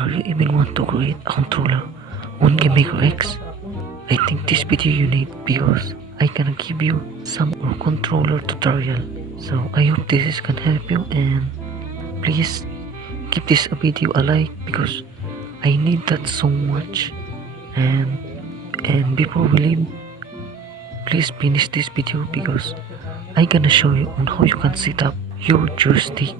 Are you even want to create a controller on Gamemaker X? I think this video you need because I can give you some controller tutorial. So I hope this is can help you, and please give this a video a like because I need that so much. And before we leave, please finish this video because I gonna show you on how you can set up your joystick.